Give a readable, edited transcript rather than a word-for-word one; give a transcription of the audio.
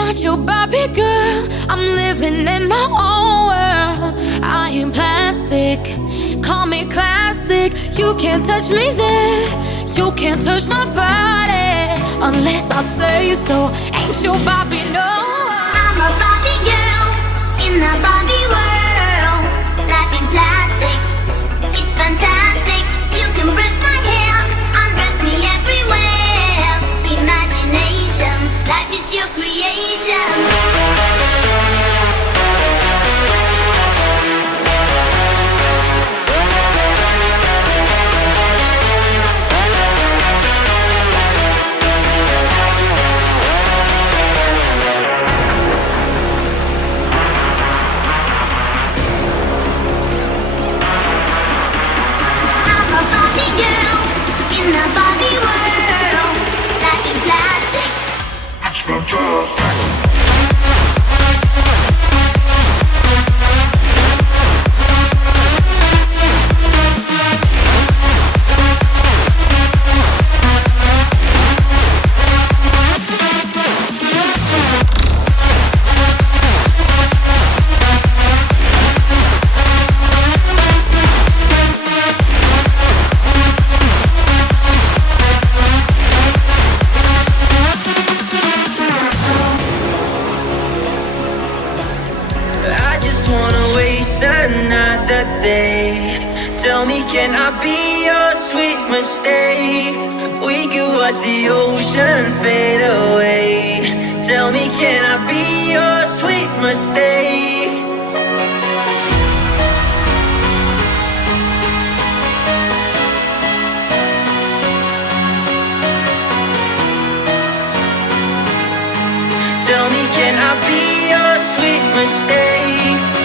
not your Barbie girl. I'm living in my own world. I ain't plastic, call me classic. You can't touch me there, you can't touch my body unless I say so. Ain't your Barbie, no. I'm a Barbie girl in the Barbie world. Life in plastic, it's fantastic. You can brush my hair, undress me everywhere. Imagination, life is your creation. In the Barbie world, life in plastic, it's fantastic. Another day. Tell me, can I be your sweet mistake? We could watch the ocean fade away. Tell me, can I be your sweet mistake? Tell me, can I be your sweet mistake?